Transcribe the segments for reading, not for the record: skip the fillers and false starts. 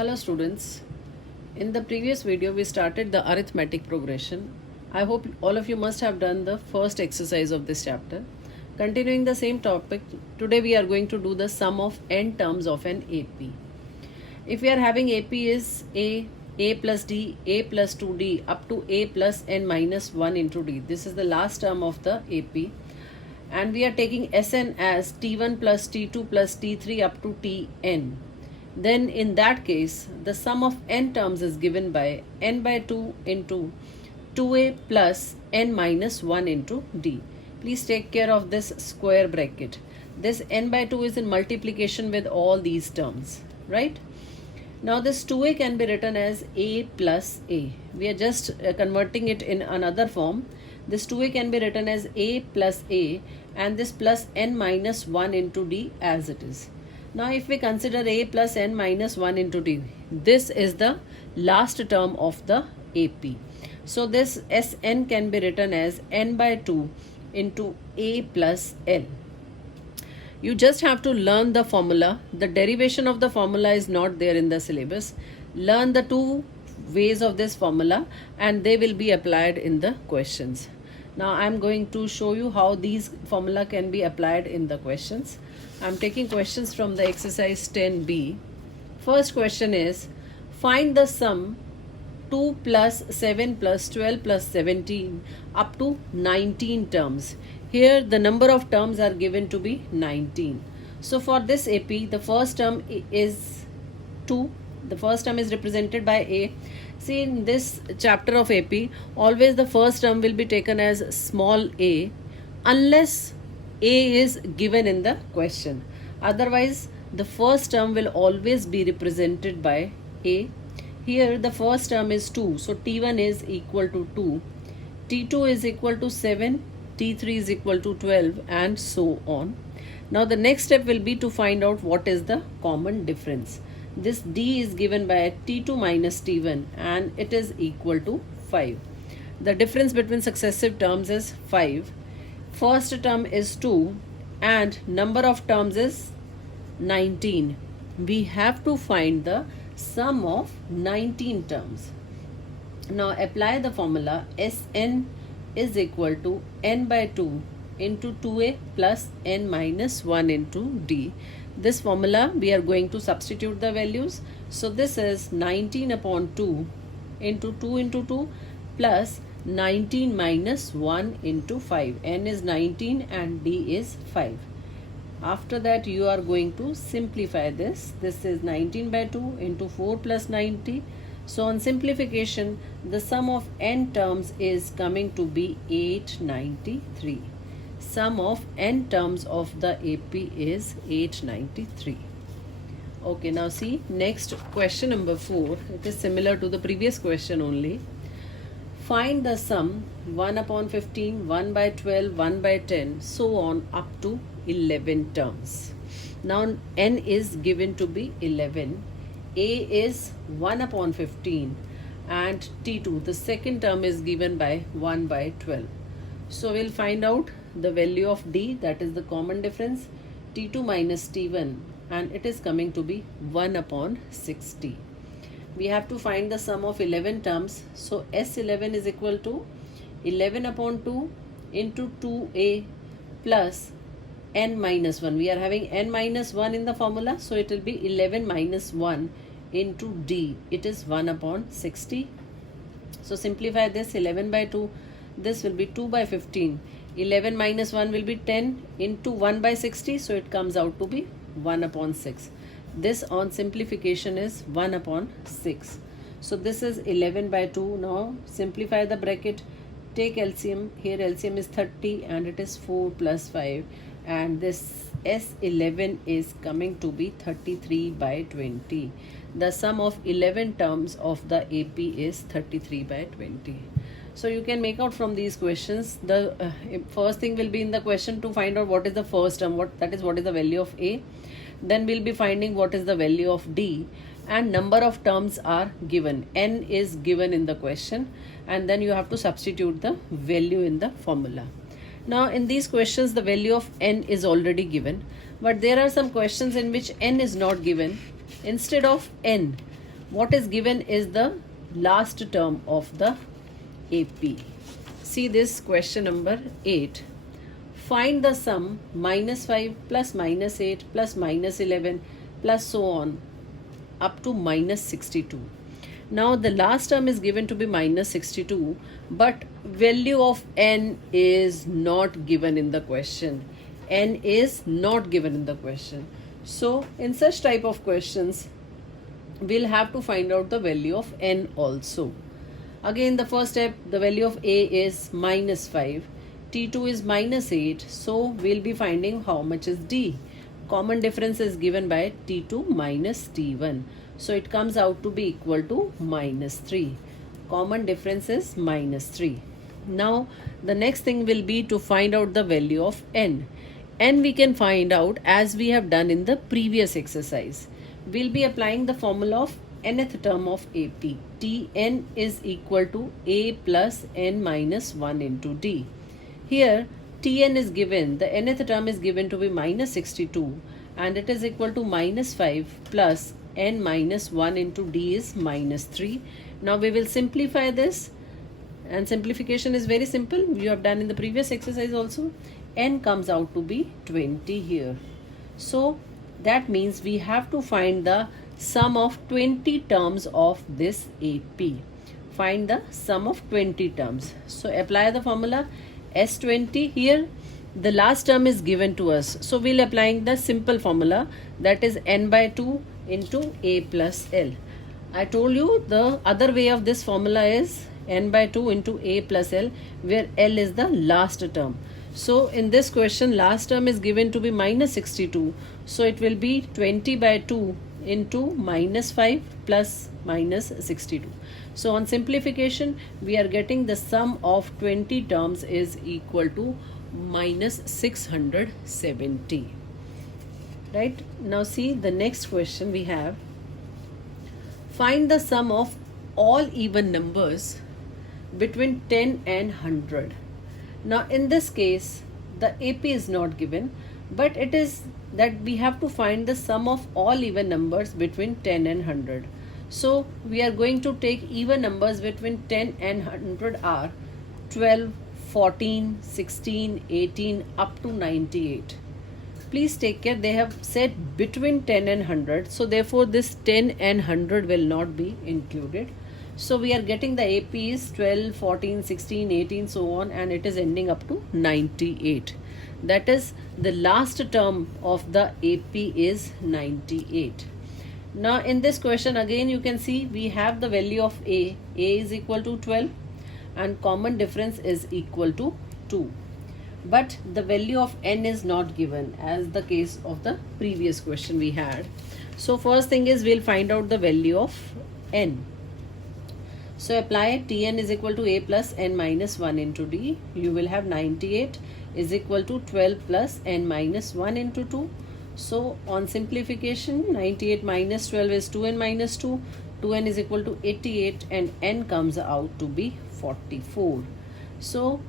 Hello students. In the previous video we started the arithmetic progression. I hope all of you must have done the first exercise of this chapter. Continuing the same topic, today we are going to do the sum of n terms of an AP. If we are having AP is a plus d, a plus 2d up to a plus n minus 1 into d. This is the last term of the AP. And we are taking Sn as t1 plus t2 plus t3 up to tn. Then in that case, the sum of n terms is given by n by 2 into 2a plus n minus 1 into d. Please take care of this square bracket. This n by 2 is in multiplication with all these terms, right? Now this 2a can be written as a plus a. We are just converting it in another form. This 2a can be written as a plus a and this plus n minus 1 into d as it is. Now if we consider a plus n minus 1 into d, this is the last term of the AP. So this Sn can be written as n by 2 into a plus l. You just have to learn the formula. The derivation of the formula is not there in the syllabus. Learn the two ways of this formula and they will be applied in the questions. Now I am going to show you how these formula can be applied in the questions. I am taking questions from the exercise 10b. First question is, find the sum 2 plus 7 plus 12 plus 17 up to 19 terms. Here the number of terms are given to be 19. So for this AP, the first term is 2. The first term is represented by A. See, in this chapter of AP, always the first term will be taken as small a unless A is given in the question. Otherwise, the first term will always be represented by A. Here the first term is 2. So T1 is equal to 2. T2 is equal to 7. T3 is equal to 12 and so on. Now the next step will be to find out what is the common difference. This D is given by T2 minus T1 and it is equal to 5. The difference between successive terms is 5. First term is 2 and number of terms is 19. We have to find the sum of 19 terms. Now apply the formula Sn is equal to n by 2 into 2a plus n minus 1 into d. This formula we are going to substitute the values. So this is 19 upon 2 into 2 plus 19 minus 1 into 5. N is 19 and d is 5. After that you are going to simplify this. This is 19 by 2 into 4 plus 90. So on simplification, the sum of n terms is coming to be 893. Sum of n terms of the AP is 893. Okay, now see next question number 4. It is similar to the previous question only. Find the sum 1 upon 15, 1 by 12, 1 by 10, so on up to 11 terms. Now n is given to be 11. A is 1 upon 15 and T2, the second term, is given by 1 by 12. So we'll find out the value of D, that is the common difference, T2 minus T1, and it is coming to be 1 upon 60. We have to find the sum of 11 terms. So S11 is equal to 11 upon 2 into 2A plus n minus 1. We are having n minus 1 in the formula, so it will be 11 minus 1 into d. It is 1 upon 60. So simplify this. 11 by 2, this will be 2 by 15. 11 minus 1 will be 10 into 1 by 60, so it comes out to be 1 upon 6. This on simplification is 1 upon 6. So this is 11 by 2. Now simplify the bracket. Take LCM. Here LCM is 30 and it is 4 plus 5. And this S11 is coming to be 33 by 20. The sum of 11 terms of the AP is 33 by 20. So you can make out from these questions, the first thing will be in the question to find out what is the first term, what is the value of A. Then we'll be finding what is the value of D, and number of terms are given. N is given in the question and then you have to substitute the value in the formula. Now in these questions the value of n is already given, but there are some questions in which n is not given. Instead of n, what is given is the last term of the AP. See this question number 8. Find the sum -5 plus -8 plus -11 plus so on up to -62. Now the last term is given to be -62, but value of n is not given in the question. N is not given in the question. So in such type of questions, we'll have to find out the value of n also. Again, the first step, the value of A is -5. T2 is -8. So we'll be finding how much is D. Common difference is given by T2 minus T1. So it comes out to be equal to -3. Common difference is -3. Now the next thing will be to find out the value of n. N we can find out as we have done in the previous exercise. We'll be applying the formula of nth term of AP. Tn is equal to A plus n minus 1 into D. Here Tn is given, the nth term is given to be -62 and it is equal to -5 plus n minus 1 into D is -3. Now we will simplify this, and simplification is very simple. You have done in the previous exercise also. N comes out to be 20 here. So that means we have to find the sum of 20 terms of this AP. Find the sum of 20 terms. So apply the formula S20 here. The last term is given to us. So we'll applying the simple formula, that is n by 2 into A plus L. I told you the other way of this formula is n by 2 into A plus L, where L is the last term. So in this question, last term is given to be -62. So it will be 20 by 2 into -5 plus -62. So on simplification, we are getting the sum of 20 terms is equal to -670. Right? Now see the next question we have. Find the sum of all even numbers between 10 and 100. Now in this case, the AP is not given, but it is that we have to find the sum of all even numbers between 10 and 100. So we are going to take even numbers between 10 and 100 are 12, 14, 16, 18 up to 98. Please take care, they have said between 10 and 100. So therefore this 10 and 100 will not be included. So we are getting the AP is 12, 14, 16, 18 so on, and it is ending up to 98. That is the last term of the AP is 98. Now in this question again you can see we have the value of A. A is equal to 12 and common difference is equal to 2. But the value of n is not given as the case of the previous question we had. So first thing is we'll find out the value of n. So apply Tn is equal to A plus n minus 1 into D. You will have 98 is equal to 12 plus n minus 1 into 2. So on simplification, 98 minus 12 is 2n minus 2. 2n is equal to 88 and n comes out to be 44. So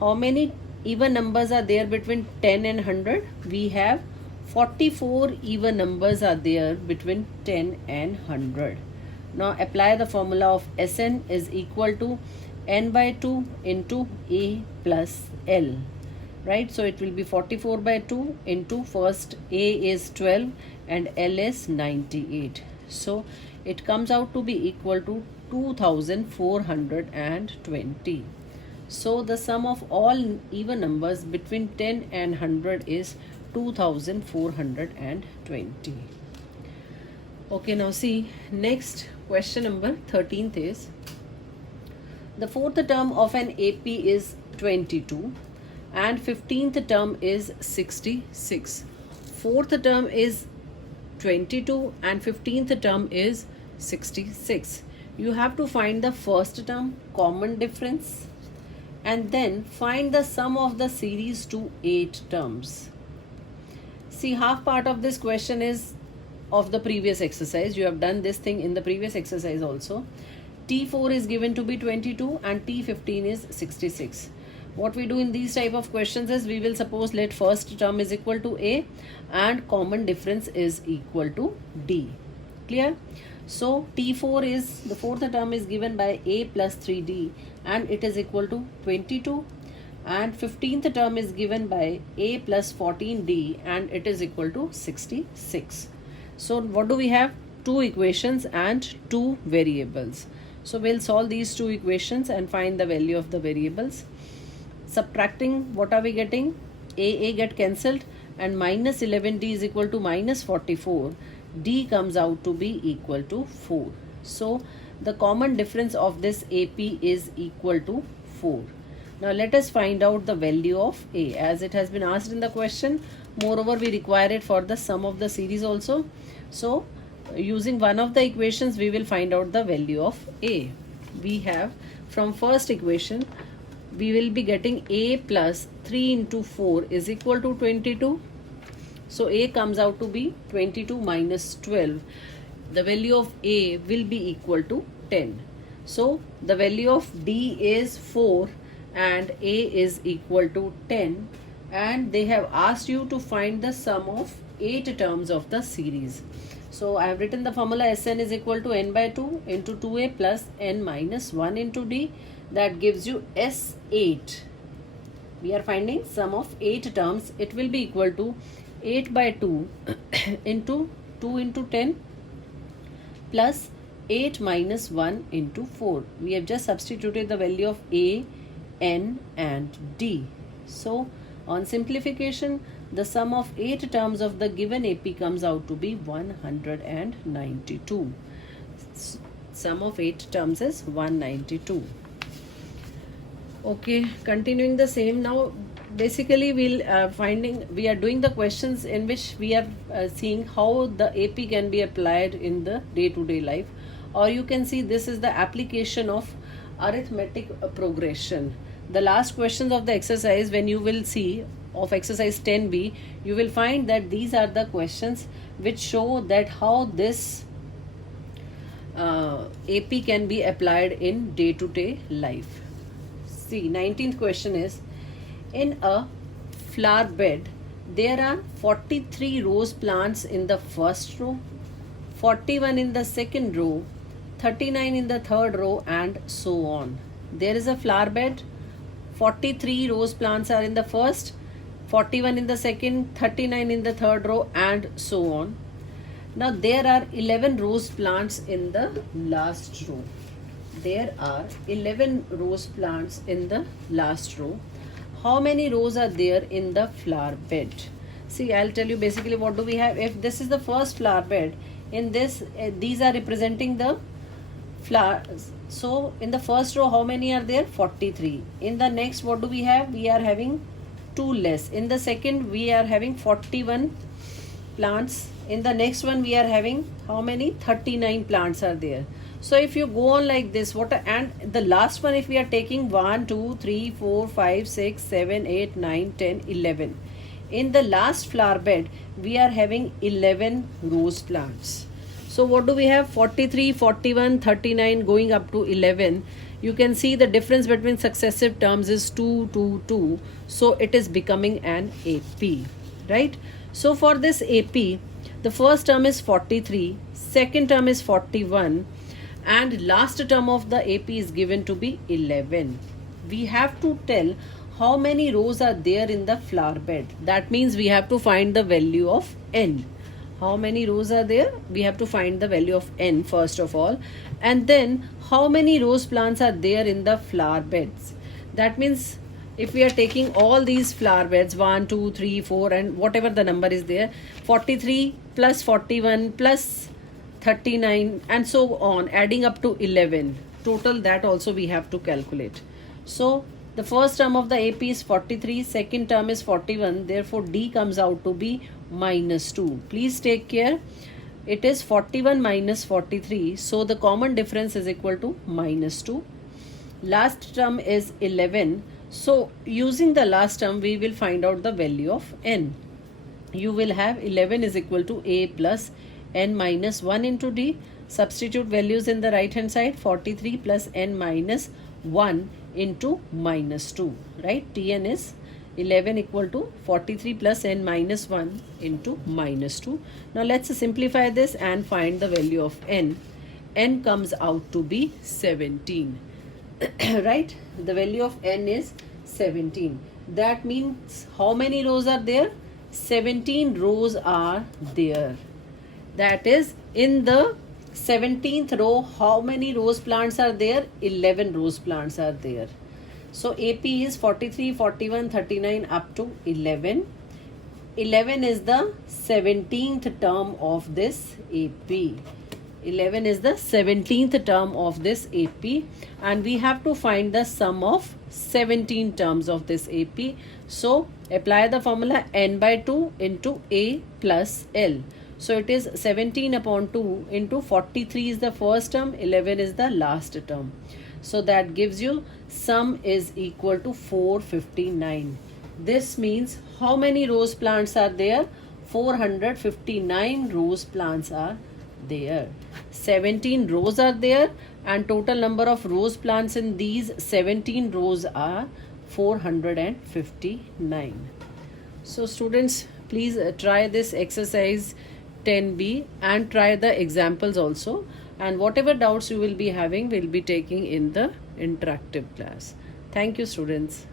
how many even numbers are there between 10 and 100? We have 44 even numbers are there between 10 and 100. Now apply the formula of Sn is equal to n by 2 into A plus L. Right, so it will be 44 by 2 into first A is 12 and L is 98. So it comes out to be equal to 2420. So the sum of all even numbers between 10 and 100 is 2420. Okay, now see next question number 13th is the fourth term of an AP is 22 and 15th term is 66. Fourth term is 22 and 15th term is 66. You have to find the first term, common difference, and then find the sum of the series to 8 terms. See, half part of this question is of the previous exercise. You have done this thing in the previous exercise also. T4 is given to be 22 and T15 is 66. What we do in these type of questions is we will suppose let first term is equal to A and common difference is equal to D. Clear? So T4 is, the fourth term is given by A plus 3D and it is equal to 22, and 15th term is given by A plus 14D and it is equal to 66. So what do we have? Two equations and two variables. So we'll solve these two equations and find the value of the variables. Subtracting, what are we getting? A get cancelled and minus 11D is equal to minus 44. D comes out to be equal to 4. So the common difference of this AP is equal to 4. Now let us find out the value of A, as it has been asked in the question. Moreover, we require it for the sum of the series also. So using one of the equations, we will find out the value of A. We have, from first equation, we will be getting A plus 3 into 4 is equal to 22. So A comes out to be 22 minus 12. The value of A will be equal to 10. So the value of D is 4 and A is equal to 10, and they have asked you to find the sum of 8 terms of the series. So I have written the formula Sn is equal to n by 2 into 2A plus n minus 1 into D. That gives you S8. We are finding sum of 8 terms. It will be equal to 8 by 2 into 2 into 10 plus 8 minus 1 into 4. We have just substituted the value of A, N and D. So on simplification, the sum of 8 terms of the given AP comes out to be 192. Sum of 8 terms is 192. Okay, continuing the same. Now basically we are doing the questions in which we are seeing how the AP can be applied in the day-to-day life, or you can see this is the application of arithmetic progression. The last questions of the exercise, when you will see of exercise 10B, you will find that these are the questions which show that how this AP can be applied in day-to-day life. See, 19th question is, in a flower bed, there are 43 rose plants in the first row, 41 in the second row, 39 in the third row, and so on. There is a flower bed, 43 rose plants are in the first, 41 in the second, 39 in the third row, and so on. Now there are 11 rose plants in the last row. There are 11 rose plants in the last row. How many rows are there in the flower bed? See, I'll tell you basically what do we have. If this is the first flower bed, in this these are representing the flowers. So in the first row, how many are there? 43. In the next, what do we have? We are having 2 less. In the second, we are having 41 plants. In the next one, we are having how many? 39 plants are there. So if you go on like this, and the last one, if we are taking 1, 2, 3, 4, 5, 6, 7, 8, 9, 10, 11. In the last flower bed, we are having 11 rose plants. So what do we have? 43, 41, 39 going up to 11. You can see the difference between successive terms is 2, 2, 2. So it is becoming an AP, right? So for this AP, the first term is 43, second term is 41, and last term of the AP is given to be 11. We have to tell how many rows are there in the flower bed. That means we have to find the value of n. How many rows are there? We have to find the value of n first of all, and then how many rose plants are there in the flower beds. That means if we are taking all these flower beds, 1, 2, 3, 4 and whatever the number is there, 43 plus 41 plus 39 and so on, adding up to 11 total, that also we have to calculate. So the first term of the AP is 43, second term is 41, therefore D comes out to be minus 2. Please take care, it is 41 minus 43, so the common difference is equal to minus 2. Last term is 11, so using the last term we will find out the value of n. You will have 11 is equal to A plus n minus 1 into D. Substitute values in the right hand side, 43 plus n minus 1 into minus 2, right? Tn is 11 equal to 43 plus n minus 1 into minus 2. Now let's simplify this and find the value of n. N comes out to be 17. Right? The value of n is 17. That means how many rows are there? 17 rows are there. That is, in the 17th row, how many rose plants are there? 11 rose plants are there. So AP is 43, 41, 39 up to 11. 11 is the 17th term of this AP. 11 is the 17th term of this AP, and we have to find the sum of 17 terms of this AP. So apply the formula n by 2 into A plus L. So it is 17 upon 2 into 43 is the first term, 11 is the last term. So that gives you sum is equal to 459. This means how many rose plants are there? 459 rose plants are there. 17 rows are there, and total number of rose plants in these 17 rows are 459. So students, please try this exercise 10b and try the examples also, and whatever doubts you will be having will be taking in the interactive class. Thank you students.